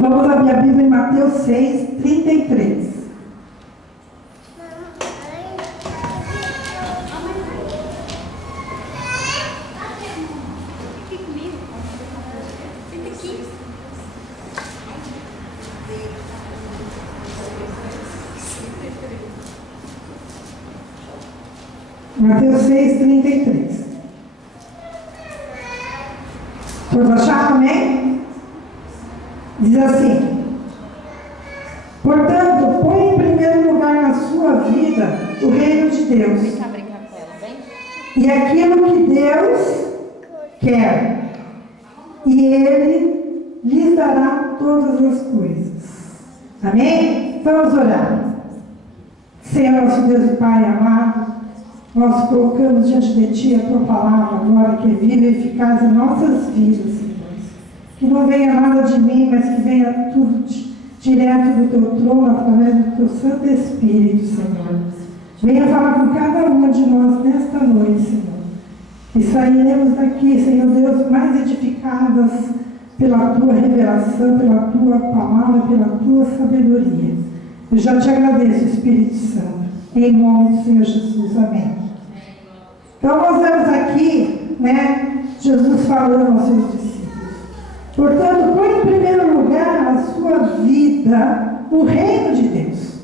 Vamos abrir a Bíblia em Mateus 6, 33. Mateus 6, 33. Todos acharam, amém? Diz assim: portanto, põe em primeiro lugar na sua vida o reino de Deus e aquilo que Deus quer, e Ele lhes dará todas as coisas. Amém? Vamos orar. Senhor, nosso Deus e Pai amado, nós colocamos diante de Ti a Tua palavra agora, que é viva e eficaz em nossas vidas, Senhor. Que não venha nada de mim, mas que venha tudo direto do Teu trono, através do Teu Santo Espírito, Senhor. Venha falar com cada uma de nós nesta noite, Senhor. E sairemos daqui, Senhor Deus, mais edificadas pela Tua revelação, pela Tua palavra, pela Tua sabedoria. Eu já Te agradeço, Espírito Santo. Em nome do Senhor Jesus, amém. Então nós vemos aqui, Jesus falando aos seus discípulos. Portanto, põe em primeiro lugar na sua vida o reino de Deus.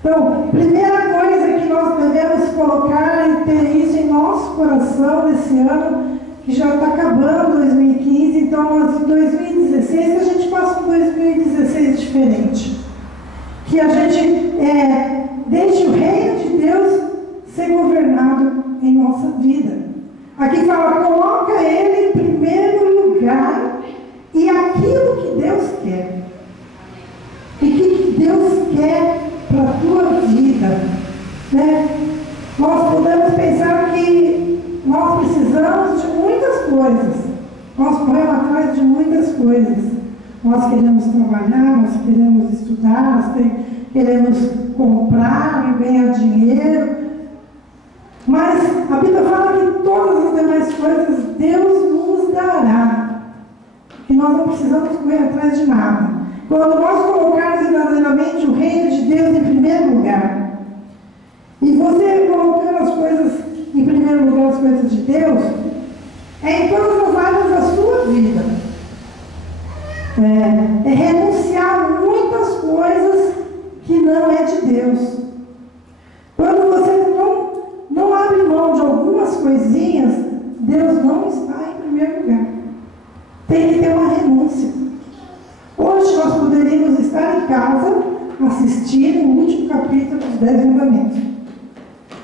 Então, primeira coisa que nós devemos colocar e ter isso em nosso coração nesse ano, que já está acabando 2015, então nós em 2016, a gente faça um 2016 diferente. Que a gente deixe o reino de Deus ser governado em nossa vida. Aqui fala, coloca Ele em primeiro lugar e aquilo que Deus quer. E o que Deus quer para a tua vida. Nós podemos pensar que nós precisamos de muitas coisas. Nós corremos atrás de muitas coisas. Nós queremos trabalhar, nós queremos estudar, nós queremos comprar e ganhar dinheiro. Mas a Bíblia fala que todas as demais coisas Deus nos dará. E nós não precisamos correr atrás de nada. Quando nós colocarmos verdadeiramente o reino de Deus em primeiro lugar, e você colocando as coisas em primeiro lugar, as coisas de Deus, é em todas as áreas da sua vida. É renunciar a muitas coisas que não é de Deus. Quando você não abre mão de algumas coisinhas, Deus não está em primeiro lugar. Tem que ter uma renúncia. Hoje nós poderíamos estar em casa assistindo o último capítulo dos 10 Mandamentos.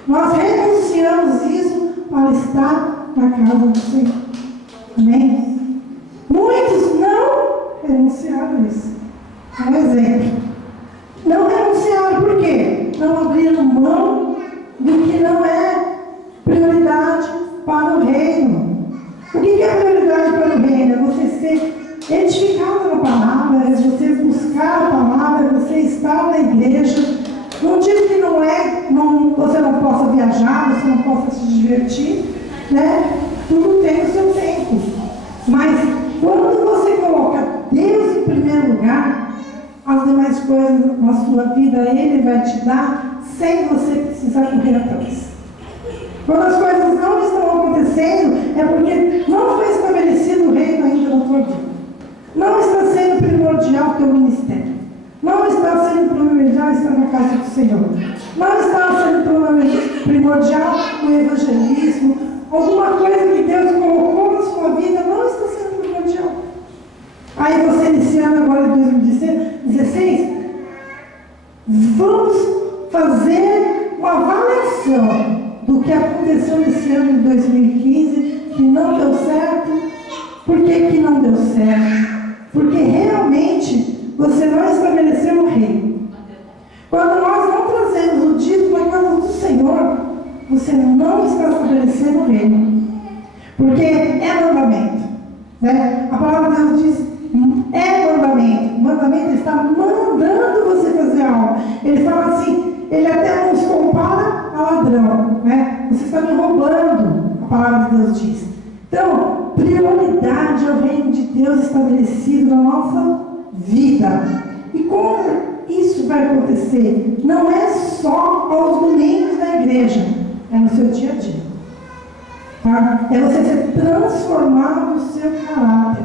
Nós renunciamos isso para estar na casa do Senhor. Amém? Muitos não renunciaram a isso. Um exemplo. Não renunciaram por quê? Não abriram mão do que não é prioridade para o reino. O que é prioridade para o reino? É você ser edificado na palavra, é você buscar a palavra, é você estar na igreja. Não diz que você não possa viajar, você não possa se divertir, Tudo tem o seu tempo. Mas quando você coloca Deus em primeiro lugar, as demais coisas na sua vida Ele vai te dar sem você precisar correr atrás. Quando as coisas não estão acontecendo, é porque não foi estabelecido o reino ainda na tua vida. Não está sendo primordial o teu ministério. Não está sendo primordial estar na casa do Senhor. Não está sendo primordial o evangelismo. Alguma coisa que Deus colocou na sua vida não está sendo primordial. Aí você iniciando agora em 2016, vamos fazer uma avaliação do que aconteceu nesse ano de 2015, que não deu certo. Por que não deu certo? Porque realmente você não estabeleceu o reino. Quando nós não trazemos o dízimo na casa do Senhor, você não está estabelecendo o reino. Porque é mandamento. A palavra de Deus diz, é mandamento. O mandamento está mandando você fazer algo. Ele fala assim, ele até nos compara a ladrão. Você está me roubando, a palavra de Deus diz. Então, prioridade é o reino de Deus estabelecido na nossa vida. E como isso vai acontecer? Não é só aos domingos da igreja, é no seu dia a dia. Tá? É você ser transformado no seu caráter.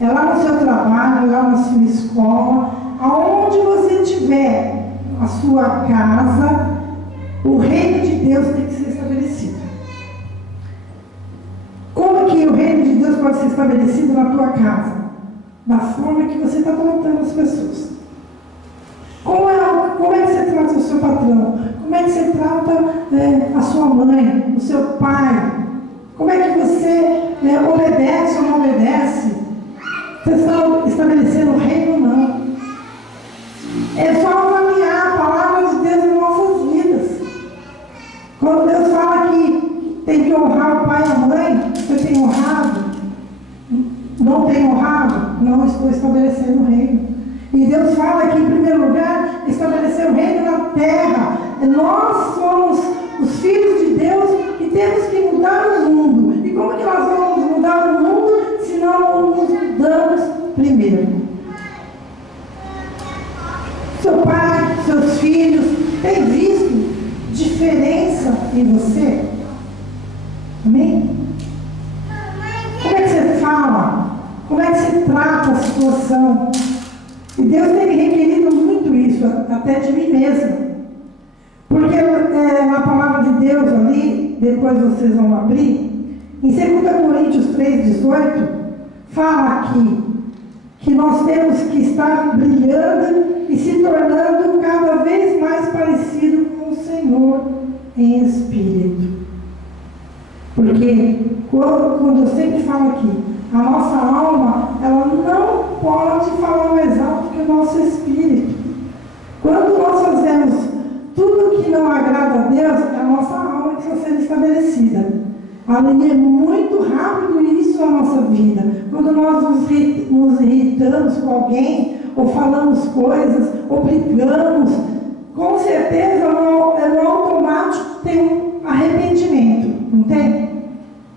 É lá no seu trabalho, é lá na sua escola, aonde você estiver, a sua casa, o reino de Deus tem que ser estabelecido. Como que o reino de Deus pode ser estabelecido na tua casa? Da forma que você está tratando as pessoas. Como é que você trata o seu patrão? Como é que você trata a sua mãe, o seu pai? Como é que você obedece ou não obedece? Você está estabelecendo o reino ou não? É só avaliar a palavra de Deus em nossas vidas. Quando Deus fala que tem que honrar o pai e a mãe, você tem honrado? Não tem honrado? Não estou estabelecendo o reino. E Deus fala que, em primeiro lugar, estabelecer o reino na terra. Nós somos os filhos de Deus e temos que mudar o mundo. E como que nós vamos mudar o mundo se não nos mudamos primeiro? Seu pai, seus filhos, têm visto diferença em você? Amém? Como é que você fala? Como é que você trata a situação? E Deus tem me requerido muito isso, até de mim mesma. Porque na palavra de Deus ali, depois vocês vão abrir, em 2 Coríntios 3,18, fala aqui que nós temos que estar brilhando e se tornando cada vez mais parecido com o Senhor em espírito. Porque, quando eu sempre falo aqui, a nossa alma, ela não pode falar mais alto que o nosso espírito. Quando nós fazemos tudo que não agrada a Deus, é a nossa alma que está sendo estabelecida. Ali é muito rápido isso na nossa vida. Quando nós nos irritamos com alguém, ou falamos coisas, ou brigamos, com certeza no automático tem um arrependimento, não tem?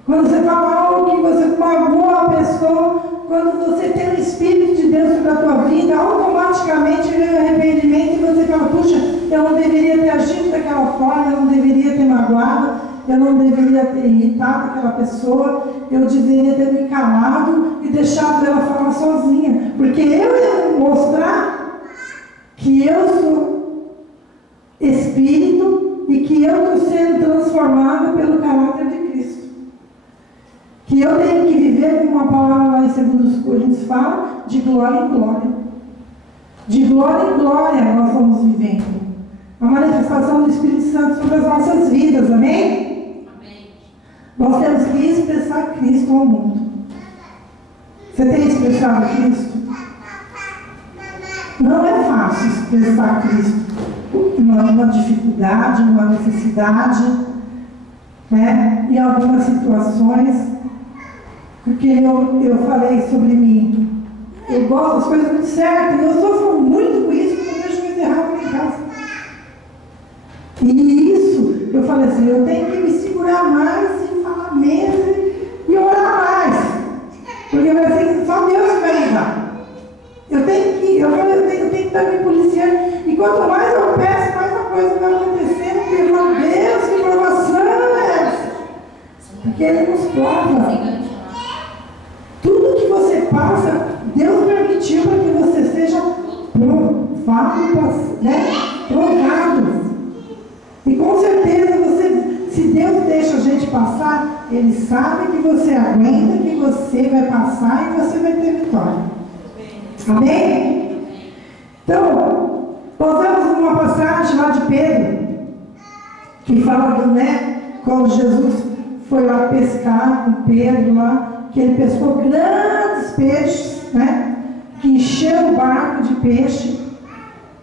Quando você fala algo que você magoou a pessoa, quando você tem o Espírito de Deus sobre a tua vida, automaticamente vem o arrependimento e você fala, puxa, eu não deveria ter agido daquela forma, eu não deveria ter magoado, eu não deveria ter irritado aquela pessoa, eu deveria ter me calado e deixado ela falar sozinha, porque eu ia mostrar que eu sou Espírito e que eu estou sendo transformada pelo caráter de Cristo. Que eu tenho que viver, como uma palavra lá em 2 Coríntios fala, de glória em glória. De glória em glória nós vamos vivendo. A manifestação do Espírito Santo sobre as nossas vidas, amém? Amém. Nós temos que expressar Cristo ao mundo. Você tem expressado Cristo? Não é fácil expressar Cristo. Numa dificuldade, numa necessidade, né? Em algumas situações. Porque eu falei sobre mim. Eu gosto das coisas muito certas. Eu sofro muito com isso, porque eu vejo coisa errada em casa. E isso, eu falei assim, eu tenho que me segurar mais e falar menos e orar mais. Porque eu falei assim, só Deus que vai mudar. Eu tenho que estar me policiando. E quanto mais eu peço, mais a coisa vai acontecendo. Porque eu falo, Deus, que provação é essa? Porque Ele nos prova. Tudo que você passa, Deus permitiu para que você seja provado, né? Provado. E com certeza, se Deus deixa a gente passar, Ele sabe que você aguenta, que você vai passar e você vai ter vitória. Amém? Então, nós vemos uma passagem lá de Pedro, que fala do, né, quando Jesus foi lá pescar com Pedro lá, que ele pescou grandes peixes, né? Que encheu o barco de peixe,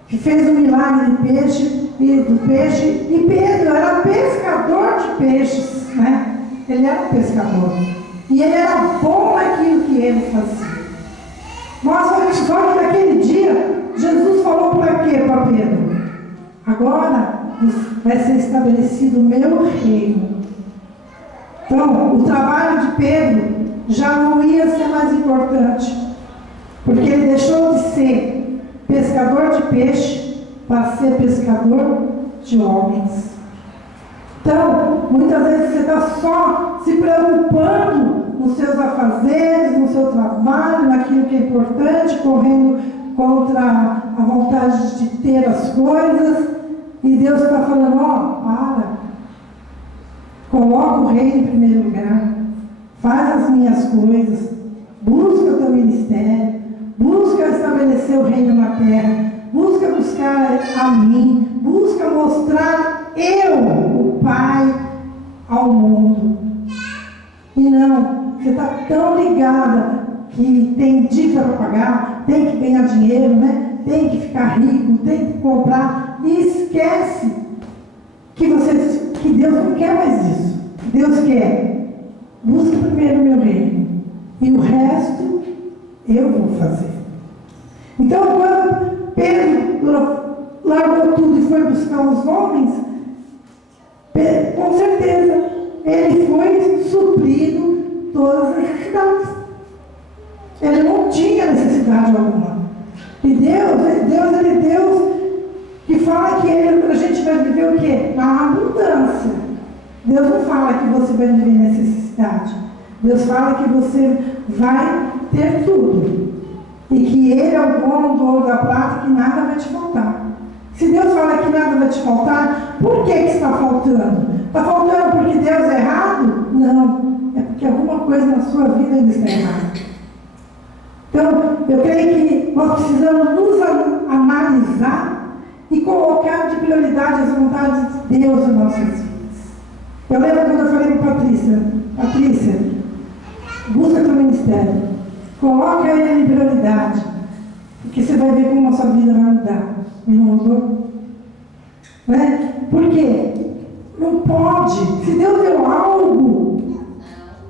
que fez um milagre de peixe, e Pedro era pescador de peixes, né? Ele era um pescador. E ele era bom naquilo que ele fazia. Mas só que naquele dia, Jesus falou para quê para Pedro? Agora vai ser estabelecido o meu reino. Então, o trabalho de Pedro já não ia ser mais importante, porque ele deixou de ser pescador de peixe para ser pescador de homens. Então, muitas vezes você está só se preocupando nos seus afazeres, no seu trabalho, naquilo que é importante, correndo contra a vontade de ter as coisas, e Deus está falando, para, coloca o reino em primeiro lugar, faz as minhas coisas, busca o teu ministério, busca estabelecer o reino na terra, busca buscar a mim, busca mostrar eu, o Pai, ao mundo. E não, você está tão ligada que tem dívida para pagar, tem que ganhar dinheiro, né? Tem que ficar rico, tem que comprar, e esquece que Deus não quer mais isso. Deus quer, busca primeiro o meu reino, e o resto eu vou fazer. Então, quando Pedro largou tudo e foi buscar os homens, com certeza ele foi suprido todas as necessidades. Ele não tinha necessidade alguma. E Deus é Deus que fala que a gente vai viver o quê? Na abundância. Deus não fala que você vai viver necessidade. Deus fala que você vai ter tudo. E que Ele é o dono do ouro da prata, que nada vai te faltar. Se Deus fala que nada vai te faltar, por que está faltando? Está faltando porque Deus é errado? Não, é porque alguma coisa na sua vida ainda está errada. Então, eu creio que nós precisamos nos analisar e colocar de prioridade as vontades de Deus em nossas vidas. Eu lembro quando eu falei para Patrícia, busca teu ministério, coloca ele em prioridade, porque você vai ver como a sua vida vai mudar. E não mudou? Né? Por quê? Não pode. Se Deus deu algo,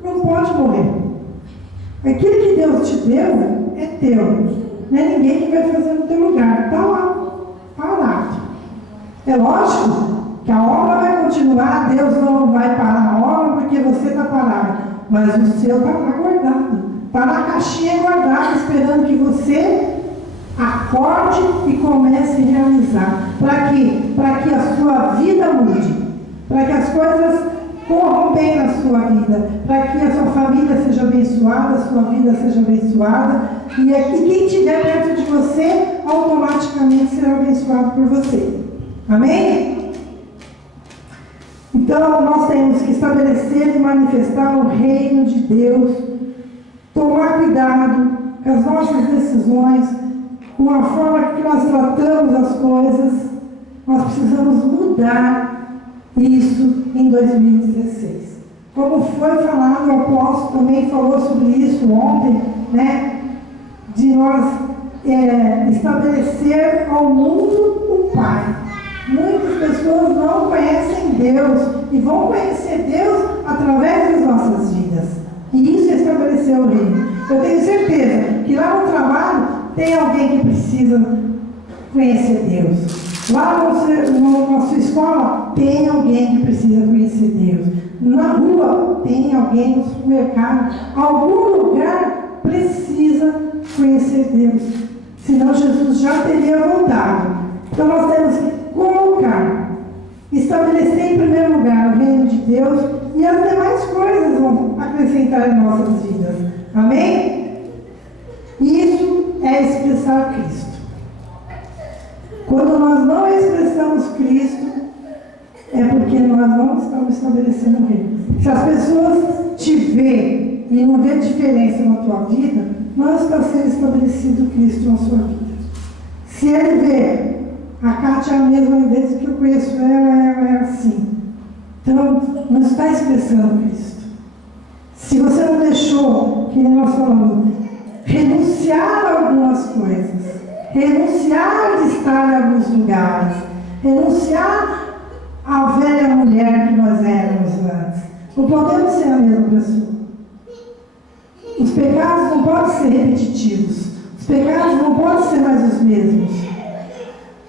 não pode morrer. Aquilo que Deus te deu é teu. Não é ninguém que vai fazer no teu lugar. Está lá, parado. É lógico que a obra vai continuar, Deus não vai parar a obra porque você está parado. Mas o seu está lá guardado. Está na caixinha guardada, esperando que você acorde e comece a realizar. Para quê? Para que a sua vida mude. Para que as coisas corram bem na sua vida. Para que a sua família seja abençoada, a sua vida seja abençoada. E quem estiver perto de você, automaticamente será abençoado por você. Amém? Então, nós temos que estabelecer e manifestar o reino de Deus. Tomar cuidado com as nossas decisões, com a forma que nós tratamos as coisas. Nós precisamos mudar isso em 2016. Como foi falado, o apóstolo também falou sobre isso ontem, né? De nós estabelecer ao mundo o Pai. Muitas pessoas não conhecem Deus e vão conhecer Deus através das nossas vidas. E isso é estabelecer o reino. Eu tenho certeza que lá no trabalho tem alguém que precisa conhecer Deus. Lá na sua escola tem alguém que precisa conhecer Deus. Na rua tem alguém, no supermercado. Algum lugar precisa conhecer Deus. Senão Jesus já teria voltado. Então nós temos que colocar, estabelecer em primeiro lugar o reino de Deus e as demais coisas vão acrescentar em nossas vidas. Amém? Isso é expressar Cristo. Quando nós não expressamos Cristo, é porque nós não estamos estabelecendo o reino. Se as pessoas te veem e não vê diferença na tua vida, não está sendo estabelecido Cristo na sua vida. Se ele vê, a Cátia é a mesma, desde que eu conheço ela é assim. Então, não está expressando Cristo. Se você não deixou, que nós falamos, renunciar a algumas coisas, renunciar de estar em alguns lugares, renunciar à velha mulher que nós éramos antes. Não podemos ser a mesma pessoa. Os pecados não podem ser repetitivos. Os pecados não podem ser mais os mesmos.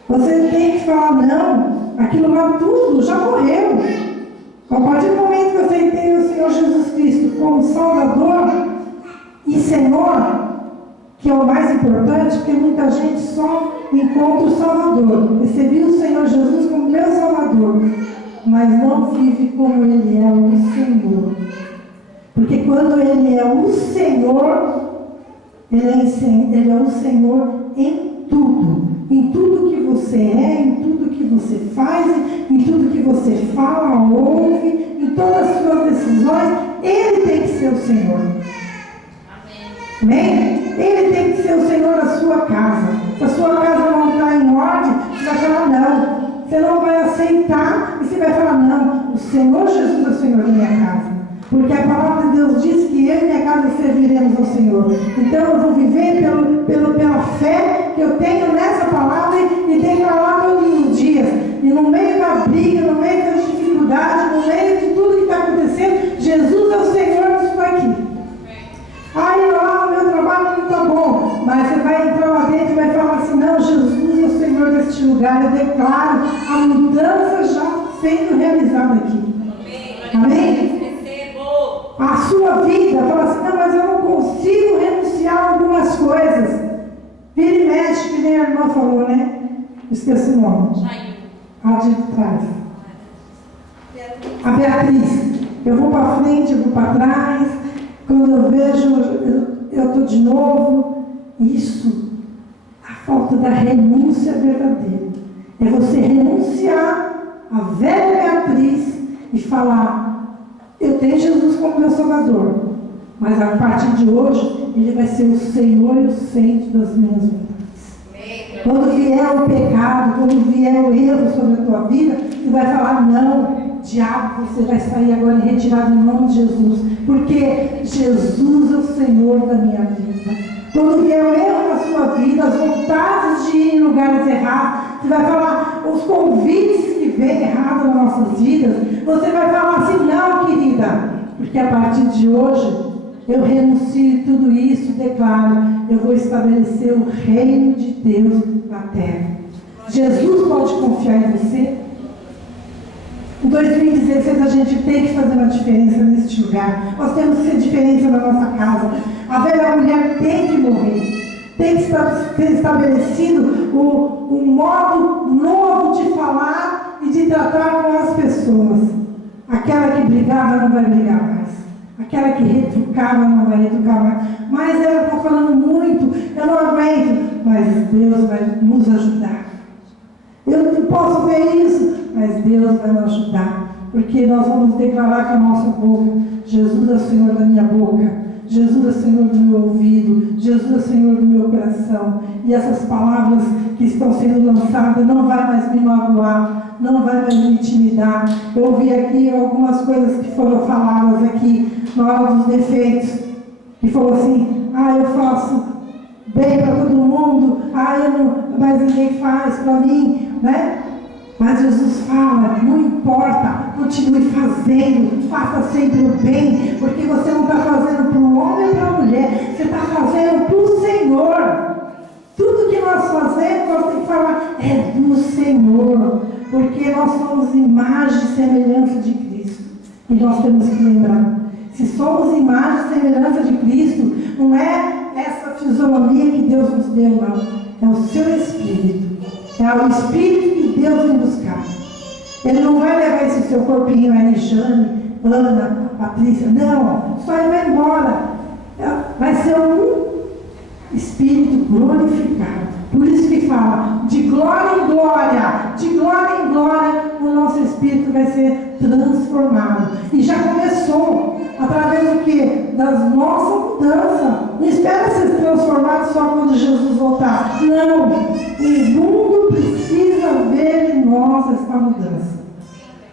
Você tem que falar, não, aquilo lá tudo já morreu. A partir do momento que você entende o Senhor Jesus Cristo como Salvador e Senhor, que é o mais importante, porque muita gente só encontra o Salvador. Recebi o Senhor Jesus como meu Salvador, mas não vive como Ele é o Senhor. Porque quando Ele é o Senhor, Ele é o Senhor em tudo. Em tudo que você é, em tudo que você faz, em tudo que você fala, ouve, em todas as suas decisões, Ele tem que ser o Senhor. Amém? Ele tem que ser o Senhor da sua casa. Se a sua casa não está em ordem, você vai falar não. Você não vai aceitar e você vai falar não. O Senhor Jesus é o Senhor da minha casa. Porque a palavra de Deus diz que eu e minha casa serviremos ao Senhor. Então eu vou viver pela fé que eu tenho nessa palavra e declarar todos os dias. E no meio da briga, no meio das dificuldades, no meio de tudo que está acontecendo, Jesus é o Senhor disso aqui. Aí lá o meu trabalho não está bom, mas você vai entrar lá dentro e vai falar assim, não, Jesus é o Senhor deste lugar, eu declaro a mudança já sendo realizada aqui. Amém? A sua vida, fala assim, não, mas eu não consigo renunciar a algumas coisas. Vira e mexe, que nem a irmã falou, né? Esqueci o nome. A de trás. A Beatriz. Eu vou para frente, eu vou para trás. Quando eu vejo, eu estou de novo. Isso, a falta da renúncia verdadeira. É você renunciar a velha Beatriz e falar, eu tenho Jesus como meu Salvador, mas a partir de hoje, Ele vai ser o Senhor e o centro das minhas vidas. Quando vier o pecado, quando vier o erro sobre a tua vida, você vai falar, não, diabo, você vai sair agora e retirado em nome de Jesus, porque Jesus é o Senhor da minha vida. Quando vier o erro na sua vida, as vontades de ir em lugares errados, você vai falar os convites que vêm errados nas nossas vidas, você vai falar assim, não, querida, porque a partir de hoje, eu renuncio tudo isso e declaro, eu vou estabelecer o reino de Deus na terra. Jesus pode confiar em você? Em 2016 a gente tem que fazer uma diferença neste lugar. Nós temos que ser diferença na nossa casa. A velha mulher tem que morrer. Tem que ter estabelecido um modo novo de falar e de tratar com as pessoas. Aquela que brigava não vai brigar mais. Aquela que retrucava não vai retrucar mais. Mas ela está falando muito, eu não aguento. Mas Deus vai nos ajudar. Eu não posso ver isso, mas Deus vai nos ajudar. Porque nós vamos declarar com a nossa boca, Jesus é o Senhor da minha boca. Jesus é o Senhor do meu ouvido, Jesus é o Senhor do meu coração. E essas palavras que estão sendo lançadas não vai mais me magoar, não vai mais me intimidar. Eu ouvi aqui algumas coisas que foram faladas aqui na hora dos defeitos. Que falou assim, eu faço bem para todo mundo, mas ninguém faz para mim, né? Mas Jesus fala, não importa, continue fazendo, faça sempre o bem, porque você não está fazendo para o homem e para a mulher, você está fazendo para o Senhor. Tudo que nós fazemos, nós temos que falar, é do Senhor, porque nós somos imagem e semelhança de Cristo. E nós temos que lembrar, se somos imagem e semelhança de Cristo, não é essa fisionomia que Deus nos deu, não. É o seu Espírito. É o Espírito que Deus vem buscar. Ele não vai levar esse seu corpinho aí, Jane, Ana, Patrícia. Não, só ele vai embora. Vai ser um Espírito glorificado. Por isso que fala, de glória em glória, o nosso Espírito vai ser transformado. E já começou, através do quê? Das nossas mudanças. Não espera ser transformado só quando Jesus voltar. Não, o mundo precisa ver em nós essa mudança.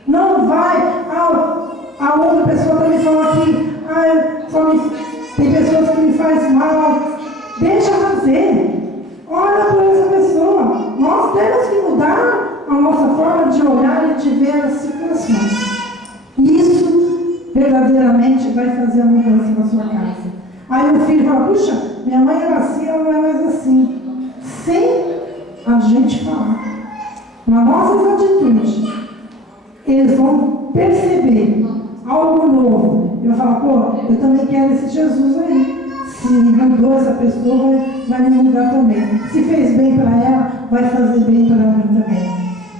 Não vai, a outra pessoa também falou aqui, tem pessoas que me fazem mal. Deixa fazer. Olha por essa pessoa. Nós temos que mudar a nossa forma de olhar e de ver as situações. Isso verdadeiramente vai fazer a mudança na sua casa. Aí o filho fala, puxa, minha mãe era assim, ela não é mais assim. Sem a gente falar. Nas nossas atitudes, eles vão perceber algo novo. Eu falo, eu também quero esse Jesus aí. Se mudou essa pessoa, vai me mudar também. Se fez bem para ela, vai fazer bem para mim também.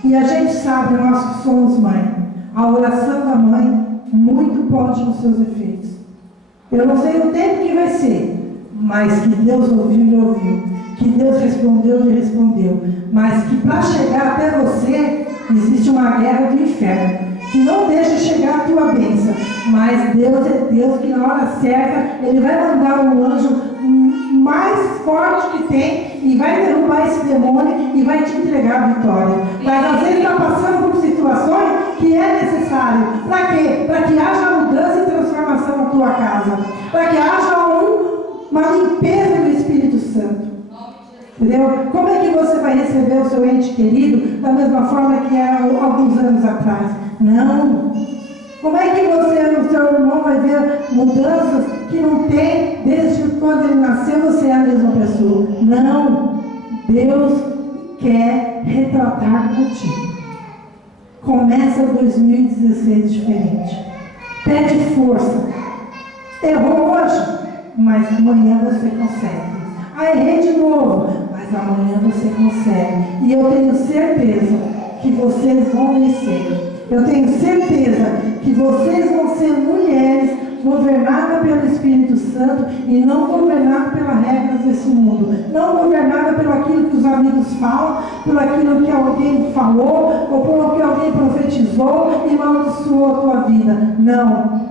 E a gente sabe, nós que somos mãe, a oração da mãe muito pode nos seus efeitos. Eu não sei o tempo que vai ser, mas que Deus ouviu, Ele ouviu. Que Deus respondeu, Ele respondeu. Mas que para chegar até você, existe uma guerra do inferno. Que não deixa chegar a tua bênção. Mas Deus é Deus que na hora certa, Ele vai mandar um anjo mais forte que tem e vai derrubar esse demônio e vai te entregar a vitória. Mas às vezes está passando por situações que é necessário. Para quê? Para que haja mudança e transformação na tua casa. Para que haja uma limpeza do Espírito Santo. Entendeu? Como é que você vai receber o seu ente querido da mesma forma que era alguns anos atrás? Não. Como é que o seu irmão vai ver mudanças que não tem desde quando ele nasceu, você é a mesma pessoa? Não. Deus quer retratar contigo. Começa 2016 diferente. Pede força. Errou hoje, mas amanhã você consegue. Errei de novo, mas amanhã você consegue. E eu tenho certeza que vocês vão vencer. Eu tenho certeza que vocês vão ser mulheres governadas pelo Espírito Santo e não governadas pelas regras desse mundo. Não governadas pelo aquilo que os amigos falam, pelo aquilo que alguém falou, ou pelo que alguém profetizou e amaldiçoou a tua vida. Não.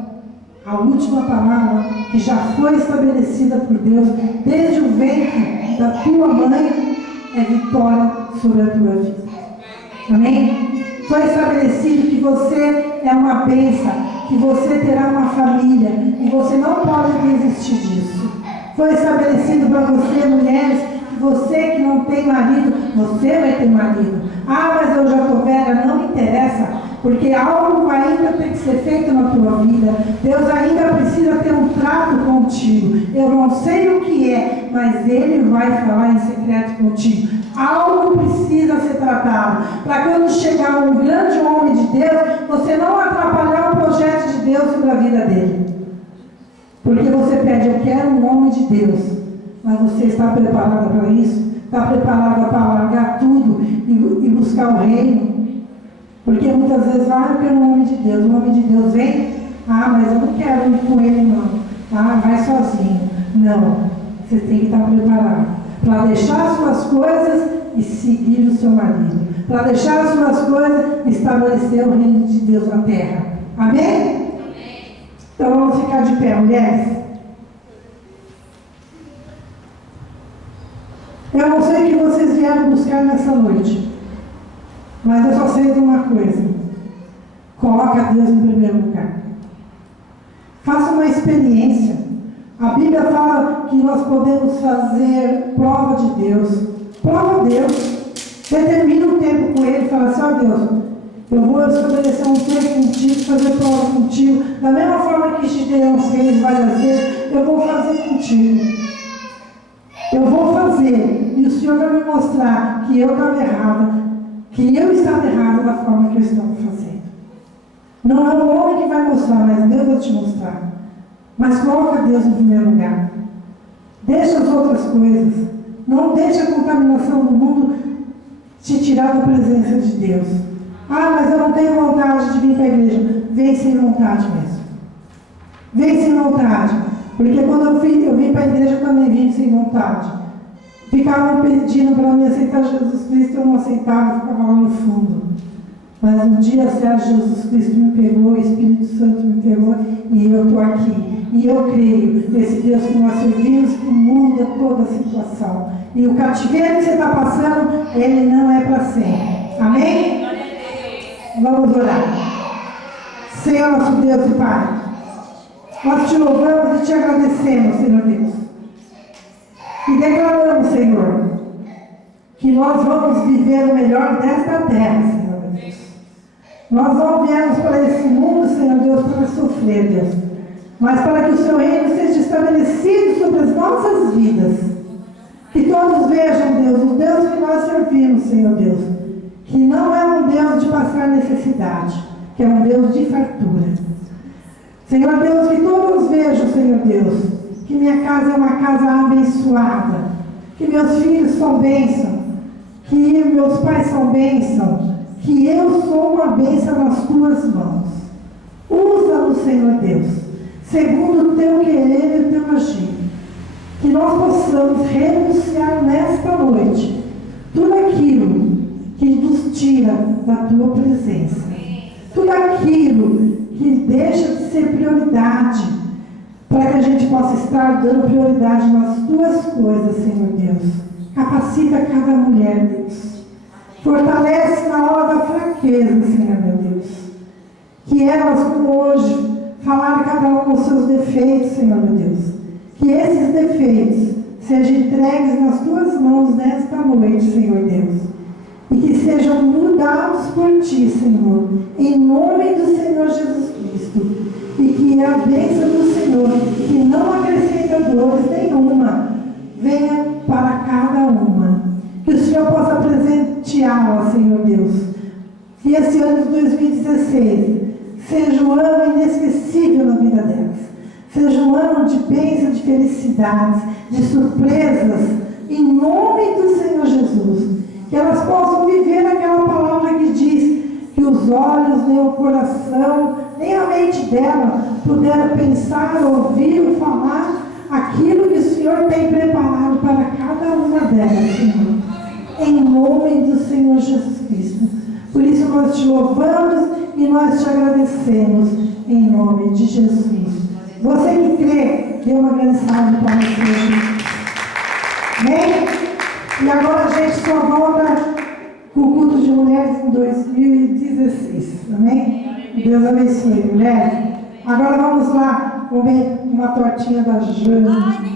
A última palavra que já foi estabelecida por Deus desde o ventre da tua mãe é vitória sobre a tua vida. Amém? Foi estabelecido que você é uma bênção, que você terá uma família e você não pode desistir disso. Foi estabelecido para você, mulheres, que você que não tem marido, você vai ter marido. Mas eu já estou velha, não me interessa. Porque algo ainda tem que ser feito na tua vida. Deus ainda precisa ter um trato contigo. Eu não sei o que é, mas Ele vai falar em secreto contigo. Algo precisa ser tratado. Para quando chegar um grande homem de Deus, você não atrapalhar o projeto de Deus sobre a vida dele. Porque você pede, eu quero um homem de Deus. Mas você está preparada para isso? Está preparada para largar tudo e buscar o reino? Porque muitas vezes, eu quero um homem de Deus. O homem de Deus vem, mas eu não quero ir com ele não. Vai sozinho. Não, você tem que estar preparado para deixar as suas coisas e seguir o seu marido. Para deixar as suas coisas e estabelecer o reino de Deus na terra. Amém? Amém. Então vamos ficar de pé, mulheres. Eu não sei o que vocês vieram buscar nessa noite. Mas eu só sei de uma coisa. Coloca Deus em primeiro lugar. Faça uma experiência. A Bíblia fala que nós podemos fazer prova de Deus. Prova a Deus. Determina um tempo com Ele e fala assim, Deus, eu vou estabelecer um tempo contigo, fazer prova contigo. Da mesma forma que Gideão fez várias vezes, eu vou fazer contigo. Eu vou fazer. E o Senhor vai me mostrar que eu estava errada. Que eu estava errado da forma que eu estava fazendo. Não é o homem que vai mostrar, mas Deus vai te mostrar. Mas coloca Deus em primeiro lugar. Deixa as outras coisas. Não deixa a contaminação do mundo te tirar da presença de Deus. Mas eu não tenho vontade de vir para a igreja. Vem sem vontade mesmo. Vem sem vontade. Porque quando eu vim para a igreja, eu também vim sem vontade. Ficavam pedindo para mim aceitar Jesus Cristo, eu não aceitava, eu ficava lá no fundo. Mas um dia certo, Jesus Cristo me pegou, o Espírito Santo me pegou e eu estou aqui. E eu creio nesse Deus que nós servimos, que muda toda a situação. E o cativeiro que você está passando, ele não é para sempre. Amém? Vamos orar. Senhor, nosso Deus e Pai, nós te louvamos e te agradecemos, Senhor Deus. E declaramos, Senhor, que nós vamos viver o melhor desta terra, Senhor Deus. Nós não viemos para esse mundo, Senhor Deus, para sofrer, Deus, mas para que o Seu reino seja estabelecido sobre as nossas vidas. Que todos vejam, Deus, o Deus que nós servimos, Senhor Deus, que não é um Deus de passar necessidade, que é um Deus de fartura. Senhor Deus, que todos vejam, Senhor Deus, que minha casa é uma casa abençoada, que meus filhos são bênção, que meus pais são bênção, que eu sou uma bênção nas tuas mãos. Usa-nos, Senhor Deus, segundo o teu querer e o teu agir. Que nós possamos renunciar nesta noite tudo aquilo que nos tira da tua presença, tudo aquilo que deixa de ser prioridade, para que a gente possa estar dando prioridade nas tuas coisas, Senhor Deus. Capacita cada mulher, Deus. Fortalece na hora da fraqueza, Senhor meu Deus. Que elas, como hoje, falaram cada um os seus defeitos, Senhor meu Deus. Que esses defeitos sejam entregues nas tuas mãos nesta noite, Senhor Deus. E que sejam mudados por ti, Senhor. Em nome do Senhor Jesus Cristo. E que a bênção do Senhor, que não acrescenta dores nenhuma, venha para cada uma. Que o Senhor possa presenteá-la, Senhor Deus. Que esse ano de 2016 seja um ano inesquecível na vida delas. Seja um ano de bênção, de felicidades, de surpresas, em nome do Senhor Jesus. Que elas possam viver aquela palavra que diz que os olhos, nem o coração, nem a mente dela puderam pensar, ouvir ou falar aquilo que o Senhor tem preparado para cada uma delas, Senhor. Em nome do Senhor Jesus Cristo. Por isso nós te louvamos e nós te agradecemos, em nome de Jesus. Você que crê, dê uma grande salva para o Senhor Jesus. Amém? E agora a gente só volta com o culto de mulheres em 2016. Amém? Deus abençoe, mulheres. Agora vamos lá comer uma tortinha da Jane.